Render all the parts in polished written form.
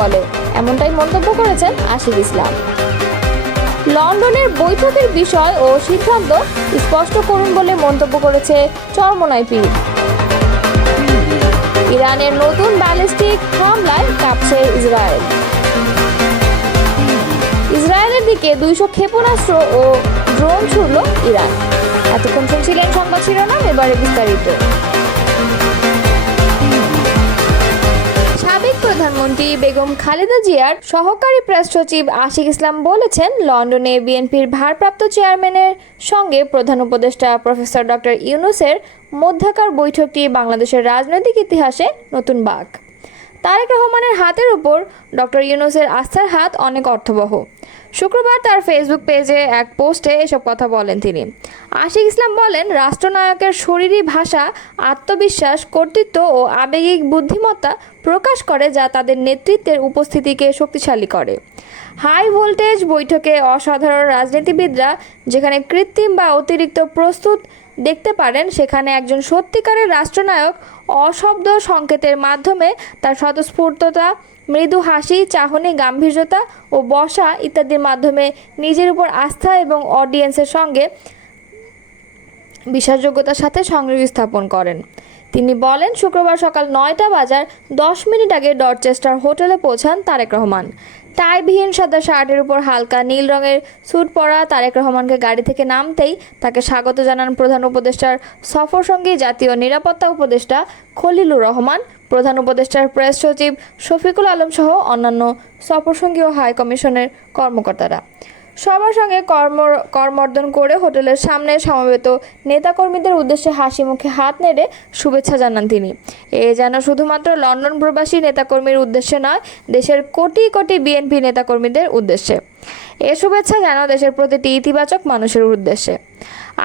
বলে, এমনটাই মন্তব্য করেছেন আশিক ইসলাম। লন্ডনের বৈঠকের বিষয় ও সিদ্ধান্ত স্পষ্ট করুন বলে মন্তব্য করেছে চরমোনাই পীর। ইরানের নতুন ব্যালিস্টিক হামলায় কাঁপছে ইসরায়েল। ইসরায়েলের দিকে 200 ক্ষেপণাস্ত্র ও ড্রোন ছুড়ল ইরান। এতক্ষণ শুনছিলেন সংবাদ শিরোনাম, এবারে বিস্তারিত। সাবেক প্রধানমন্ত্রী বেগম খালেদা জিয়ার সহকারী প্রেস সচিব আশিক ইসলাম বলেছেন, লন্ডনে বিএনপির ভারপ্রাপ্ত চেয়ারম্যানের সঙ্গে প্রধান উপদেষ্টা প্রফেসর ডক্টর ইউনূসের মধ্যকার বৈঠকটি বাংলাদেশের রাজনৈতিক ইতিহাসে নতুন বাঁক। তারেক রহমানের হাতের উপর ডক্টর ইউনূসের আস্থার হাত অনেক অর্থবহ। শুক্রবার তার ফেসবুক পেজে এক পোস্টে এসব কথা বলেন তিনি। আশিক ইসলাম বলেন, রাষ্ট্রনায়কের শরীরী ভাষা আত্মবিশ্বাস, কর্তৃত্ব ও আবেগিক বুদ্ধিমত্তা প্রকাশ করে, যা তাদের নেতৃত্বের উপস্থিতিকে শক্তিশালী করে। হাই ভোল্টেজ বৈঠকে অসাধারণ রাজনীতিবিদরা যেখানে কৃত্রিম বা অতিরিক্ত প্রস্তুত দেখতে পারেন, সেখানে একজন সত্যিকারের রাষ্ট্রনায়ক অশব্দ সংকেতের মাধ্যমে তার স্বতঃস্ফূর্ততা, মৃদু হাসি, চাহনি, গাম্ভীর্যতা ও বসা ইত্যাদির মাধ্যমে নিজের উপর আস্থা এবং অডিয়েন্সের সঙ্গে বিশ্বাসযোগ্যতার সাথে সংযোগ স্থাপন করেন। তিনি বলেন, শুক্রবার সকাল 9টা বাজার 10 মিনিট আগে ডরচেস্টার হোটেলে পৌঁছান তারেক রহমান। টাইবিহীন সাদা শার্টের উপর হালকা নীল রঙের স্যুট পরা তারেক রহমানকে গাড়ি থেকে নামতেই তাকে স্বাগত জানান প্রধান উপদেষ্টার সফরসঙ্গী জাতীয় নিরাপত্তা উপদেষ্টা খলিলুর রহমান, প্রধান উপদেষ্টার প্রেস সচিব শফিকুল আলম সহ অন্যান্য সফরসঙ্গী ও হাই কমিশনের কর্মকর্তারা। সবার সঙ্গে করমর্দন করে হোটেলের সামনে সমবেত নেতাকর্মীদের উদ্দেশ্যে হাসি মুখে হাত নেড়ে শুভেচ্ছা জানান তিনি। এ যেন শুধুমাত্র লন্ডন প্রবাসী নেতাকর্মীর উদ্দেশ্যে নয়, দেশের কোটি কোটি বিএনপি নেতাকর্মীদের উদ্দেশ্যে। এ শুভেচ্ছা যেন দেশের প্রতিটি ইতিবাচক মানুষের উদ্দেশ্যে।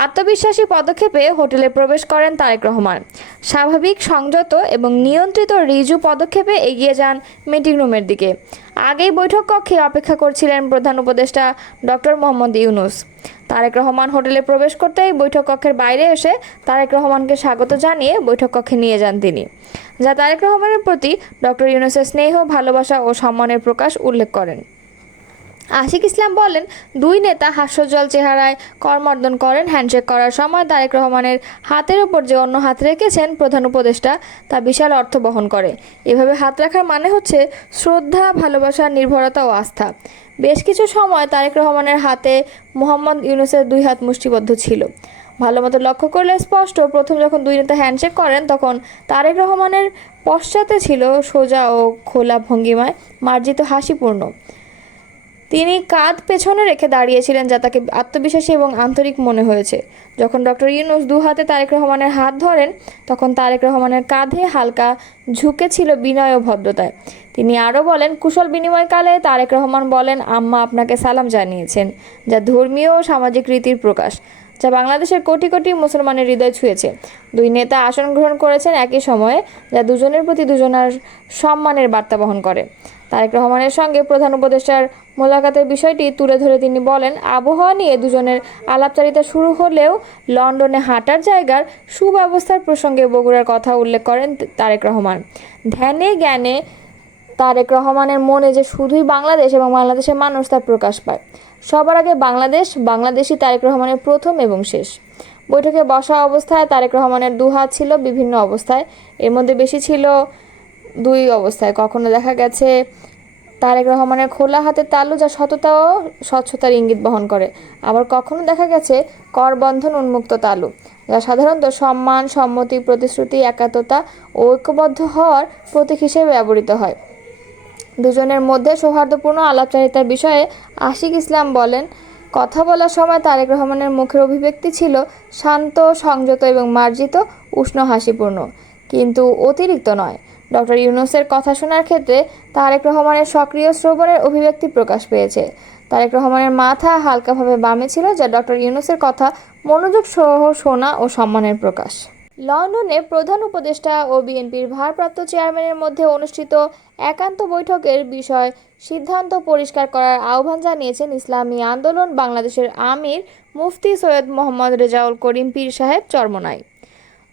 আত্মবিশ্বাসী পদক্ষেপে হোটেলে প্রবেশ করেন তারেক রহমান। স্বাভাবিক, সংযত এবং নিয়ন্ত্রিত রিজু পদক্ষেপে এগিয়ে যান মিটিং রুমের দিকে। আগেই বৈঠক কক্ষে অপেক্ষা করছিলেন প্রধান উপদেষ্টা ডক্টর মোহাম্মদ ইউনূস। তারেক রহমান হোটেলে প্রবেশ করতেই বৈঠক কক্ষের বাইরে এসে তারেক রহমানকে স্বাগত জানিয়ে বৈঠক কক্ষে নিয়ে যান তিনি, যা তারেক রহমানের প্রতি ডক্টর ইউনূসের স্নেহ, ভালোবাসা ও সম্মানের প্রকাশ উল্লেখ করেন। আশিক ইসলাম বলেন, দুই নেতা হাস্যোজ্জ্বল চেহারায় করমর্দন করেন। হ্যান্ডশেক করার সময় তারেক রহমানের হাতের উপর যে অন্য হাত রেখেছেন প্রধান উপদেষ্টা, তা বিশাল অর্থ বহন করে। এভাবে হাত রাখার মানে হচ্ছে শ্রদ্ধা, ভালোবাসা, নির্ভরতা ও আস্থা। বেশ কিছু সময় তারেক রহমানের হাতে মোহাম্মদ ইউনূসের দুই হাত মুষ্টিবদ্ধ ছিল। ভালোমতো লক্ষ্য করলে স্পষ্ট, প্রথম যখন দুই নেতা হ্যান্ডশেক করেন তখন তারেক রহমানের পশ্চাতে ছিল সোজা ও খোলা ভঙ্গিমায় মার্জিত হাসিপূর্ণ। তিনি কাঁধ পেছনে রেখে দাঁড়িয়েছিলেন, যা তাকে আত্মবিশ্বাসী এবং আন্তরিক মনে হয়েছে। যখন ডক্টর ইউনূস দু হাতে তারেক রহমানের হাত ধরেন, তখন তারেক রহমানের কাঁধে হালকা ঝুঁকে ছিল বিনয় ও ভদ্রতায়। তিনি আরও বলেন, কুশল বিনিময়কালে তারেক রহমান বলেন, আম্মা আপনাকে সালাম জানিয়েছেন, যা ধর্মীয় ও সামাজিক রীতির প্রকাশ, যা বাংলাদেশের কোটি কোটি মুসলমানের হৃদয় ছুঁয়েছে। দুই নেতা আসন গ্রহণ করেছেন একই সময়ে, যা দুজনের প্রতি দুজনের সম্মানের বার্তা বহন করে। তারেক রহমানের সঙ্গে প্রধান উপদেষ্টার মোলাকাতের বিষয়টি তুলে ধরে তিনি বলেন, আবহাওয়া নিয়ে দুজনের আলাপচারিতা শুরু হলেও লন্ডনে হাঁটার জায়গার সুব্যবস্থার প্রসঙ্গে বগুড়ার কথা উল্লেখ করেন তারেক রহমান। ধ্যানে জ্ঞানে তারেক রহমানের মনে যে শুধুই বাংলাদেশ এবং বাংলাদেশের মানুষ, তা প্রকাশ পায়। সবার আগে বাংলাদেশ, বাংলাদেশই তারেক রহমানের প্রথম এবং শেষ। বৈঠকে বসা অবস্থায় তারেক রহমানের দু হাত ছিল বিভিন্ন অবস্থায়, এর মধ্যে বেশি ছিল দুই অবস্থায়। কখনো দেখা গেছে তারেক রহমানের খোলা হাতের তালু, যা সততা ও স্বচ্ছতার ইঙ্গিত বহন করে। আবার কখনো দেখা গেছে করবন্ধন উন্মুক্ত তালু, যা সাধারণত সম্মান, সম্মতি, প্রতিশ্রুতি, একাত্মতা ও ঐক্যবদ্ধ হওয়ার প্রতীক হিসেবে ব্যবহৃত হয়। দুজনের মধ্যে সৌহার্দ্যপূর্ণ আলাপচারিতার বিষয়ে আশিক ইসলাম বলেন, কথা বলার সময় তারেক রহমানের মুখের অভিব্যক্তি ছিল শান্ত, সংযত এবং মার্জিত, উষ্ণ, হাসিপূর্ণ, কিন্তু অতিরিক্ত নয়। ডক্টর ইউনূসের কথা শোনার ক্ষেত্রে তারেক রহমানের সক্রিয় শ্রবণের অভিব্যক্তি প্রকাশ পেয়েছে। তারেক রহমানের মাথা হালকাভাবে বামে ছিল, যা ডক্টর ইউনূসের কথা মনোযোগ সহ শোনা ও সম্মানের প্রকাশ। লন্ডনে প্রধান উপদেষ্টা ও বিএনপির ভারপ্রাপ্ত চেয়ারম্যানের মধ্যে অনুষ্ঠিত একান্ত বৈঠকের বিষয় সিদ্ধান্ত পরিষ্কার করার আহ্বান জানিয়েছেন ইসলামী আন্দোলন বাংলাদেশের আমির মুফতি সৈয়দ মোহাম্মদ রেজাউল করিম পীর সাহেব চরমোনাই।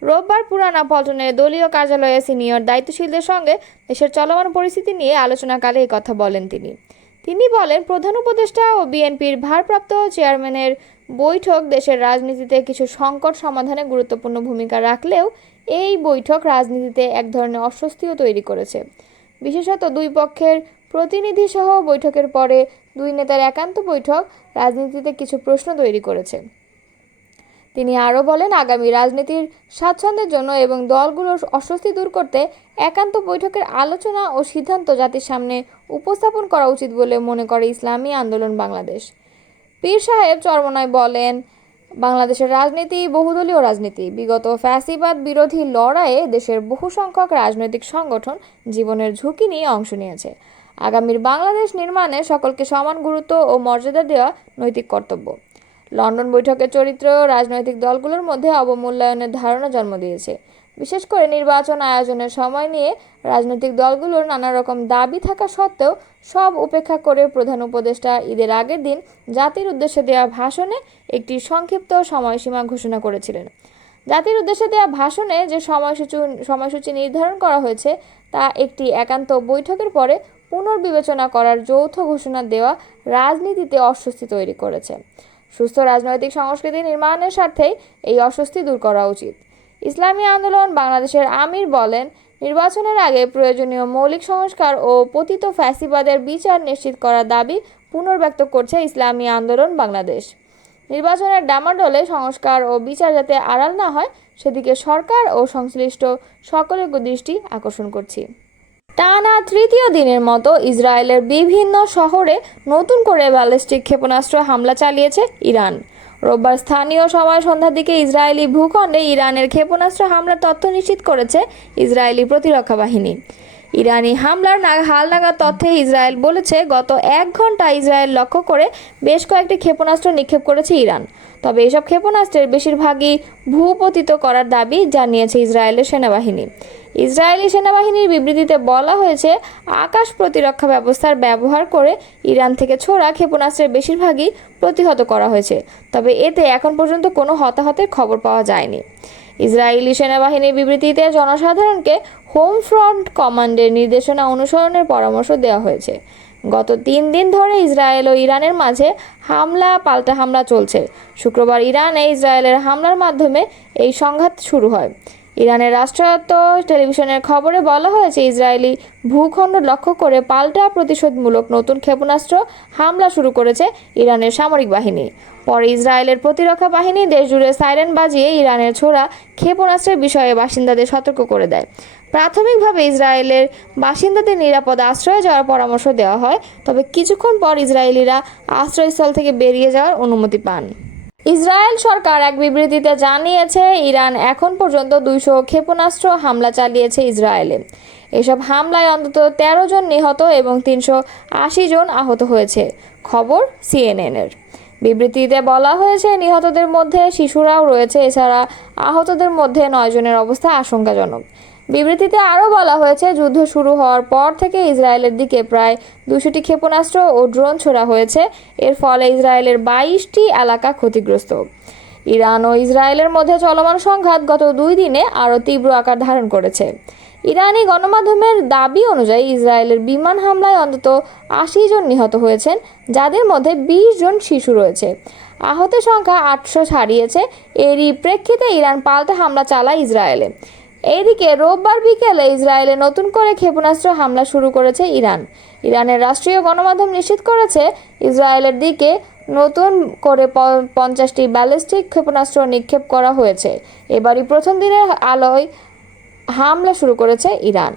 রোববার পুরানা পল্টনের দলীয় কার্যালয়ে সিনিয়র দায়িত্বশীলদের সঙ্গে দেশের চলমান পরিস্থিতি নিয়ে আলোচনাকালে এই কথা বলেন তিনি বলেন, প্রধান উপদেষ্টা ও বিএনপির ভারপ্রাপ্ত চেয়ারম্যানের বৈঠক দেশের রাজনীতিতে কিছু সংকট সমাধানে গুরুত্বপূর্ণ ভূমিকা রাখলেও এই বৈঠক রাজনীতিতে এক ধরনের অস্বস্তিও তৈরি করেছে। বিশেষত দুই পক্ষের প্রতিনিধি সহ বৈঠকের পরে দুই নেতার একান্ত বৈঠক রাজনীতিতে কিছু প্রশ্ন তৈরি করেছে। তিনি আরও বলেন, আগামী রাজনীতির স্বাচ্ছন্দ্যের জন্য এবং দলগুলোর অস্বস্তি দূর করতে একান্ত বৈঠকের আলোচনা ও সিদ্ধান্ত জাতির সামনে উপস্থাপন করা উচিত বলে মনে করে ইসলামী আন্দোলন বাংলাদেশ। পীর সাহেব চরমনায় বলেন, বাংলাদেশের রাজনীতি বহুদলীয় রাজনীতি। বিগত ফ্যাসিবাদ বিরোধী লড়াইয়ে দেশের বহু সংখ্যক রাজনৈতিক সংগঠন জীবনের ঝুঁকি নিয়ে অংশ নিয়েছে। আগামীর বাংলাদেশ নির্মাণে সকলকে সমান গুরুত্ব ও মর্যাদা দেওয়া নৈতিক কর্তব্য। লন্ডন বৈঠকের চরিত্র রাজনৈতিক দলগুলোর মধ্যে অবমূল্যায়নের ধারণা জন্ম দিয়েছে। বিশেষ করে নির্বাচন আয়োজনের সময় নিয়ে রাজনৈতিক দলগুলোর নানা রকম দাবি থাকা সত্ত্বেও সব উপেক্ষা করে প্রধান উপদেষ্টা ঈদের আগের দিন জাতির উদ্দেশ্যে দেওয়া ভাষণে একটি সংক্ষিপ্ত সময়সীমা ঘোষণা করেছিলেন। জাতির উদ্দেশ্যে দেওয়া ভাষণে যে সময়সূচি নির্ধারণ করা হয়েছে তা একটি একান্ত বৈঠকের পরে পুনর্বিবেচনা করার যৌথ ঘোষণা দেওয়া রাজনীতিতে অস্বস্তি তৈরি করেছে। সুস্থ রাজনৈতিক সংস্কৃতি নির্মাণের স্বার্থেই এই অস্বস্তি দূর করা উচিত। ইসলামী আন্দোলন বাংলাদেশের আমির বলেন, নির্বাচনের আগে প্রয়োজনীয় মৌলিক সংস্কার ও পতিত ফ্যাসিবাদের বিচার নিশ্চিত করার দাবি পুনর্ব্যক্ত করছে ইসলামী আন্দোলন বাংলাদেশ। নির্বাচনের ডামাডোলে সংস্কার ও বিচার যাতে আড়াল না হয় সেদিকে সরকার ও সংশ্লিষ্ট সকলের দৃষ্টি আকর্ষণ করছি। টানা তৃতীয় দিনের মতো ইসরায়েলের বিভিন্ন শহরে নতুন করে ব্যালিস্টিক ক্ষেপণাস্ত্র হামলা চালিয়েছে ইরান। রোববার স্থানীয় সময় সন্ধ্যার দিকে ইসরায়েলি ভূখণ্ডে ইরানের ক্ষেপণাস্ত্র হামলার তথ্য নিশ্চিত করেছে ইসরায়েলি প্রতিরক্ষা বাহিনী। ইরানি হামলার হালনাগাদ তথ্যে ইসরায়েল বলেছে, গত 1 ঘন্টা ইসরায়েল লক্ষ্য করে বেশ কয়েকটি ক্ষেপণাস্ত্র নিক্ষেপ করেছে ইরান। তবে এসব ক্ষেপণাস্ত্রের বেশিরভাগই ভূপতিত করার দাবি জানিয়েছে ইসরায়েলের সেনাবাহিনী। ইসরায়েলি সেনাবাহিনীর বিবৃতিতে বলা হয়েছে, আকাশ প্রতিরক্ষা ব্যবস্থার ব্যবহার করে ইরান থেকে ছোড়া ক্ষেপণাস্ত্রের বেশিরভাগই প্রতিহত করা হয়েছে। তবে এতে এখন পর্যন্ত কোনো হতাহতের খবর পাওয়া যায়নি। ইসরায়েলি সেনাবাহিনীর বিবৃতিতে জনসাধারণকে হোম ফ্রন্ট কমান্ডের নির্দেশনা অনুসরণের পরামর্শ দেওয়া হয়েছে। গত 3 দিন ধরে ইসরায়েল ও ইরানের মাঝে পাল্টা হামলা চলছে। শুক্রবার ইরানে ইসরায়েলের হামলার মাধ্যমে এই সংঘাত শুরু হয়। ইরানের রাষ্ট্রায়ত্ত টেলিভিশনের খবরে বলা হয়েছে, ইসরায়েলি ভূখণ্ড লক্ষ্য করে পাল্টা প্রতিশোধমূলক নতুন ক্ষেপণাস্ত্র হামলা শুরু করেছে ইরানের সামরিক বাহিনী। পরে ইসরায়েলের প্রতিরক্ষা বাহিনী দেশজুড়ে সাইরেন বাজিয়ে ইরানের ছোড়া ক্ষেপণাস্ত্রের বিষয়ে বাসিন্দাদের সতর্ক করে দেয়। প্রাথমিকভাবে ইসরায়েলের বাসিন্দাদের নিরাপদ আশ্রয়ে যাওয়ার পরামর্শ দেওয়া হয়, তবে কিছুক্ষণ পর ইসরায়েলিরা আশ্রয়স্থল থেকে বেরিয়ে যাওয়ার অনুমতি পান। ইসরায়েল সরকার এক বিবৃতিতে জানিয়েছে, ইরান এখন পর্যন্ত 200 ক্ষেপণাস্ত্র হামলা চালিয়েছে ইসরায়েলে। এসব হামলায় অন্তত 13 জন নিহত এবং 380 জন আহত হয়েছে, খবর CNN-এর। বিবৃতিতে বলা হয়েছে, নিহতদের মধ্যে শিশুরাও রয়েছে। এছাড়া আহতদের মধ্যে 9 জনের অবস্থা আশঙ্কাজনক। বিবৃতিতে আরও বলা হয়েছে, যুদ্ধ শুরু হওয়ার পর থেকে ইসরায়েলের দিকে প্রায় 200টি ক্ষেপণাস্ত্র ও ড্রোন ছোড়া হয়েছে। এর ফলে ইসরায়েলের 22টি এলাকা ক্ষতিগ্রস্ত। ইরান ও ইসরায়েলের মধ্যে চলমান সংঘাত গত 2 দিনে আরও তীব্র আকার ধারণ করেছে। ইরানি গণমাধ্যমের দাবি অনুযায়ী ইসরায়েলের বিমান হামলায় অন্তত 80 জন নিহত হয়েছেন, যাদের মধ্যে 20 জন শিশু রয়েছে। আহতের সংখ্যা 800 ছাড়িয়েছে। এরই প্রেক্ষিতে ইরান পাল্টা হামলা চালায় ইসরায়েলে। এদিকে রোববার বিকেলে ইসরায়েলে নতুন করে ক্ষেপণাস্ত্র হামলা শুরু করেছে ইরান। ইরানের রাষ্ট্রীয় গণমাধ্যম নিশ্চিত করেছে, ইসরায়েলের দিকে নতুন করে 50টি ব্যালিস্টিক ক্ষেপণাস্ত্র নিক্ষেপ করা হয়েছে। এবারই প্রথম দিনের আলোয় হামলা শুরু করেছে ইরান।